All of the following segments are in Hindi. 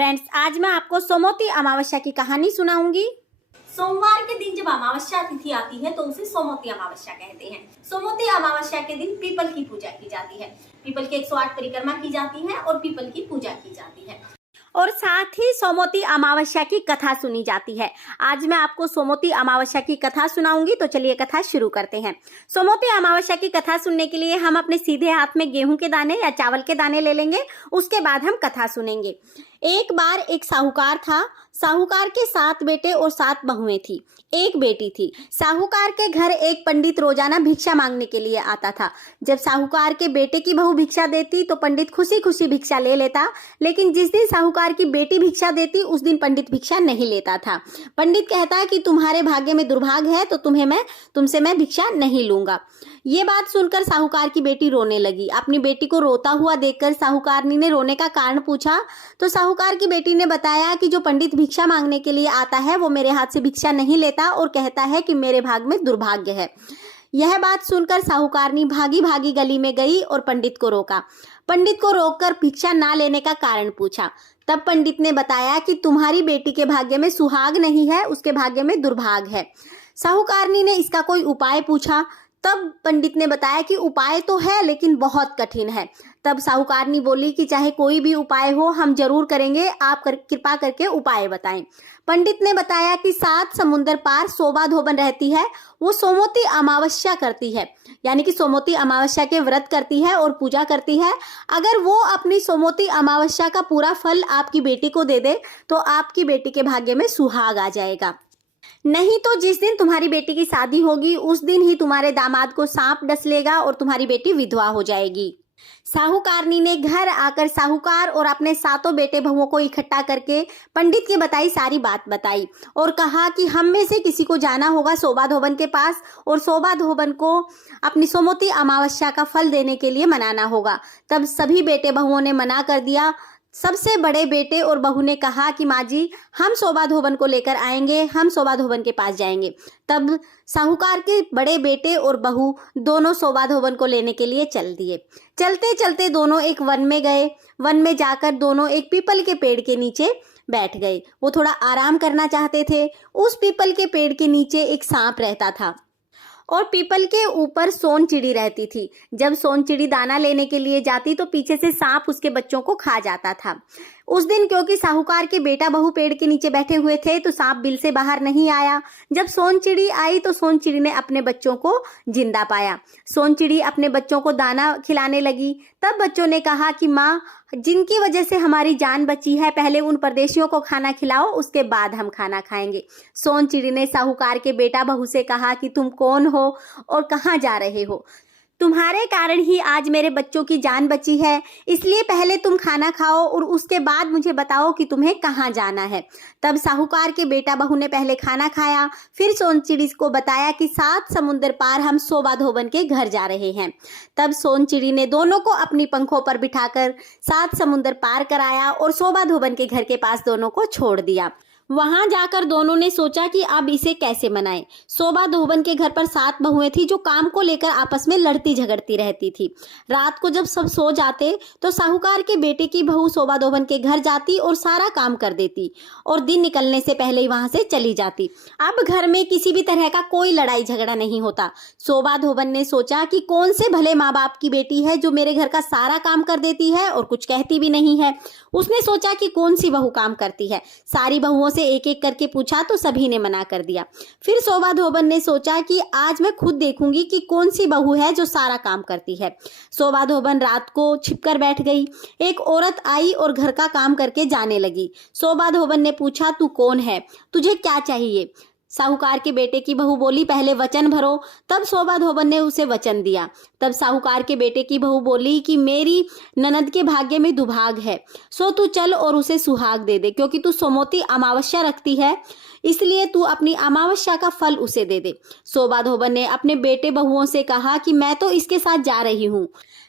फ्रेंड्स, आज मैं आपको सोमवती अमावस्या की कहानी सुनाऊंगी। सोमवार के दिन जब अमावस्या तिथि आती है तो उसे सोमवती अमावस्या कहते हैं। सोमवती अमावस्या के दिन पीपल की पूजा की जाती है। पीपल की 108 परिक्रमा की जाती है और पीपल की पूजा की जाती है और साथ ही सोमवती अमावस्या की कथा सुनी जाती है। आज मैं आपको सोमवती अमावस्या की कथा सुनाऊंगी, तो चलिए कथा शुरू करते हैं। सोमवती अमावस्या की कथा सुनने के लिए हम अपने सीधे हाथ में गेहूं के दाने या चावल के दाने ले लेंगे। उसके बाद हम कथा सुनेंगे। एक बार एक साहूकार था। साहूकार के 7 बेटे और 7 बहुएं थी। एक बेटी थी। साहूकार के घर एक पंडित रोजाना भिक्षा मांगने के लिए आता था। जब साहूकार के बेटे की बहू भिक्षा देती तो पंडित खुशी खुशी भिक्षा ले लेता, लेकिन जिस दिन साहूकार की बेटी भिक्षा देती उस दिन पंडित भिक्षा नहीं लेता था। पंडित कहता कि तुम्हारे भाग्य में दुर्भाग्य है तो तुमसे मैं भिक्षा नहीं लूंगा। ये बात सुनकर साहूकार की बेटी रोने लगी। अपनी बेटी को रोता हुआ देखकर साहूकारनी ने रोने का कारण पूछा तो साहूकार की बेटी ने बताया कि जो पंडित भिक्षा मांगने के लिए आता है वो मेरे हाथ से भिक्षा नहीं लेता और कहता है कि मेरे भाग में दुर्भाग्य है। यह बात सुनकर साहूकारनी भागी भागी गली में गई और पंडित को रोका। पंडित को रोककर भिक्षा ना लेने का कारण पूछा। तब पंडित ने बताया कि तुम्हारी बेटी के भाग्य में सुहाग नहीं है, उसके भाग्य में दुर्भाग्य है। साहूकारनी ने इसका कोई उपाय पूछा। तब पंडित ने बताया कि उपाय तो है लेकिन बहुत कठिन है। तब साहूकारनी बोली कि चाहे कोई भी उपाय हो हम जरूर करेंगे, आप कृपा करके उपाय बताएं। पंडित ने बताया कि 7 समुंदर पार शोभा धोबन रहती है, वो सोमवती अमावस्या करती है, यानी कि सोमवती अमावस्या के व्रत करती है और पूजा करती है। अगर वो अपनी सोमवती अमावस्या का पूरा फल आपकी बेटी को दे दे तो आपकी बेटी के भाग्य में सुहाग आ जाएगा। नहीं तो जिस दिन तुम्हारी बेटी की शादी होगी उस दिन ही तुम्हारे दामाद को सांप डस लेगा और तुम्हारी बेटी विधवा हो जाएगी। साहूकारनी ने घर आकर साहूकार और अपने 7 बेटे बहुओं को इकट्ठा करके पंडित की बताई सारी बात बताई और कहा कि हम में से किसी को जाना होगा शोभा धोबन के पास और शोभा धोबन को अपनी सोमवती अमावस्या का फल देने के लिए मनाना होगा। तब सभी बेटे बहुओं ने मना कर दिया। सबसे बड़े बेटे और बहू ने कहा कि माँ जी, हम शोभा धोबन को लेकर आएंगे, हम शोभा धोबन के पास जाएंगे। तब साहूकार के बड़े बेटे और बहू दोनों शोभा धोबन को लेने के लिए चल दिए। चलते चलते दोनों एक वन में गए। वन में जाकर दोनों एक पीपल के पेड़ के नीचे बैठ गए। वो थोड़ा आराम करना चाहते थे। उस पीपल के पेड़ के नीचे एक सांप रहता था और पीपल के ऊपर सोन चिड़ी रहती थी। जब सोन चिड़ी दाना लेने के लिए जाती तो पीछे से सांप उसके बच्चों को खा जाता था। उस दिन क्योंकि साहूकार के बेटा बहू पेड़ के नीचे बैठे हुए थे तो सांप बिल से बाहर नहीं आया। जब सोन चिड़ी आई तो सोन चिड़ी ने अपने बच्चों को जिंदा पाया। सोन चिड़ी अपने बच्चों को दाना खिलाने लगी। तब बच्चों ने कहा कि माँ, जिनकी वजह से हमारी जान बची है, पहले उन परदेशियों को खाना खिलाओ, उसके बाद हम खाना खाएंगे। सोन चिड़ी ने साहूकार के बेटा बहू से कहा कि तुम कौन हो और कहाँ जा रहे हो? तुम्हारे कारण ही आज मेरे बच्चों की जान बची है, इसलिए पहले तुम खाना खाओ और उसके बाद मुझे बताओ कि तुम्हें कहाँ जाना है। तब साहूकार के बेटा बहू ने पहले खाना खाया, फिर सोन चिड़ी को बताया कि 7 समुंदर पार हम शोभा धोबन के घर जा रहे हैं। तब सोन चिड़ी ने दोनों को अपनी पंखों पर बिठाकर 7 समुंदर पार कराया और शोभा धोबन के घर के पास दोनों को छोड़ दिया। वहां जाकर दोनों ने सोचा कि अब इसे कैसे मनाएं। शोभा धोबन के घर पर 7 बहुएं थी जो काम को लेकर आपस में लड़ती झगड़ती रहती थी। रात को जब सब सो जाते तो साहूकार के बेटे की बहू शोभा धोबन के घर जाती और सारा काम कर देती और दिन निकलने से पहले ही वहां से चली जाती। अब घर में किसी भी तरह का कोई लड़ाई झगड़ा नहीं होता। शोभा धोबन ने सोचा कि कौन से भले माँ बाप की बेटी है जो मेरे घर का सारा काम कर देती है और कुछ कहती भी नहीं है। उसने सोचा कि कौन सी बहू काम करती है। सारी बहुओं से एक एक करके पूछा तो सभी ने मना कर दिया। फिर शोभा धोबन ने सोचा कि आज मैं खुद देखूंगी कि कौन सी बहू है जो सारा काम करती है। शोभा धोबन रात को छिपकर बैठ गई। एक औरत आई और घर का काम करके जाने लगी। शोभा धोबन ने पूछा, तू कौन है, तुझे क्या चाहिए? साहूकार के बेटे की बहू बोली, पहले वचन भरो। तब शोभा धोबन ने उसे वचन दिया। तब साहूकार के बेटे की बहू बोली कि मेरी ननद के भाग्य में दुर्भाग है, सो तू चल और उसे सुहाग दे दे, क्योंकि तू सोमवती अमावस्या रखती है इसलिए तू अपनी अमावस्या का फल उसे दे दे। शोभा धोबन ने अपने बेटे बहुओं से कहा कि मैं तो इसके साथ जा रही हूँ,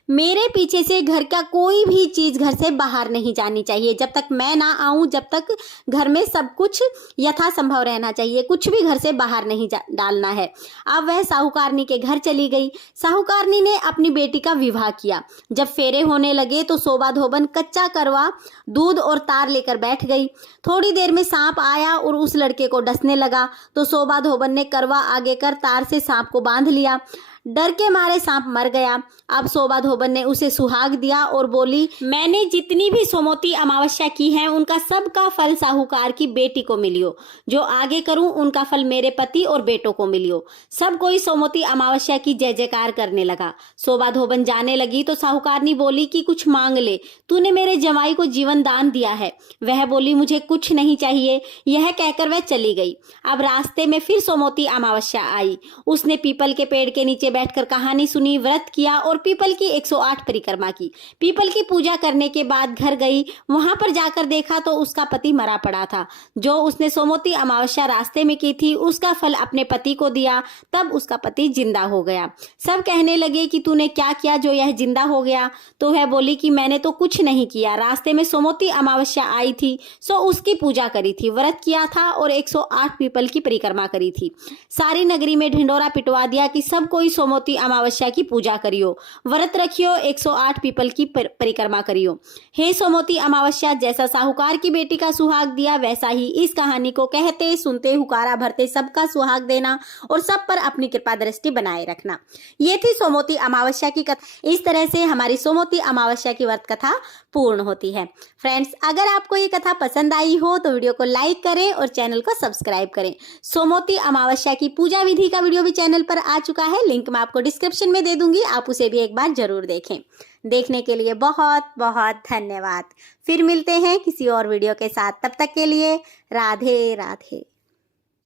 मेरे पीछे से घर का कोई भी चीज घर से बाहर नहीं जानी चाहिए। जब तक मैं ना आऊं, जब तक घर में सब कुछ यथासंभव रहना चाहिए, कुछ भी घर से बाहर नहीं डालना है। अब वह साहूकारनी के घर चली गई। साहूकारनी ने अपनी बेटी का विवाह किया। जब फेरे होने लगे तो शोभा धोबन कच्चा करवा, दूध और तार लेकर बैठ गई। थोड़ी देर में सांप आया और उस लड़के को डसने लगा, तो शोभा धोबन ने करवा आगे कर तार से सांप को बांध लिया। डर के मारे सांप मर गया। अब शोभा धोबन ने उसे सुहाग दिया और बोली, मैंने जितनी भी सोमवती अमावस्या की है उनका सबका फल साहूकार की बेटी को मिलियो। जो आगे करूं उनका फल मेरे पति और बेटों को मिलियो। सब कोई सोमवती अमावस्या की जय जयकार करने लगा। शोभा धोबन जाने लगी तो साहूकारनी बोली कि कुछ मांग ले, तूने मेरे जमाई को जीवन दान दिया है। वह बोली, मुझे कुछ नहीं चाहिए। यह कहकर वह चली गई। अब रास्ते में फिर सोमवती अमावस्या आई। उसने पीपल के पेड़ के नीचे बैठकर कहानी सुनी, व्रत किया और पीपल की 108 परिक्रमा की। पीपल की पूजा करने के बाद घर गई। वहां पर जाकर देखा तो उसका पति मरा पड़ा था। जो उसने सोमवती अमावस्या रास्ते में की थी उसका फल अपने पति को दिया, तब उसका पति जिंदा हो गया। सब कहने लगे कि तूने क्या किया जो यह जिंदा हो गया? तो वह बोली कि मैंने तो कुछ नहीं किया, रास्ते में सोमवती अमावस्या आई थी सो उसकी पूजा करी थी, व्रत किया था और 108 पीपल की परिक्रमा करी थी। सारी नगरी में ढिंडोरा पिटवा दिया कि सब कोई सोमवती अमावस्या की पूजा करियो, व्रत रखियो, 108 पीपल की परिक्रमा करियो। हे सोमवती अमावस्या, जैसा साहूकार की बेटी का सुहाग दिया वैसा ही इस कहानी को कहते सुनते हुकारा भरते सबका सुहाग देना और सब पर अपनी कृपा दृष्टि बनाए रखना। ये थी सोमवती अमावस्या की कथा। इस तरह से हमारी सोमवती अमावस्या की व्रत कथा पूर्ण होती है। फ्रेंड्स, अगर आपको ये कथा पसंद आई हो तो वीडियो को लाइक करें और चैनल को सब्सक्राइब करें। सोमवती अमावस्या की पूजा विधि का वीडियो भी चैनल पर आ चुका है, लिंक मैं आपको डिस्क्रिप्शन में दे दूंगी, आप उसे भी एक बार जरूर देखें। देखने के लिए बहुत बहुत धन्यवाद। फिर मिलते हैं किसी और वीडियो के साथ, तब तक के लिए राधे राधे।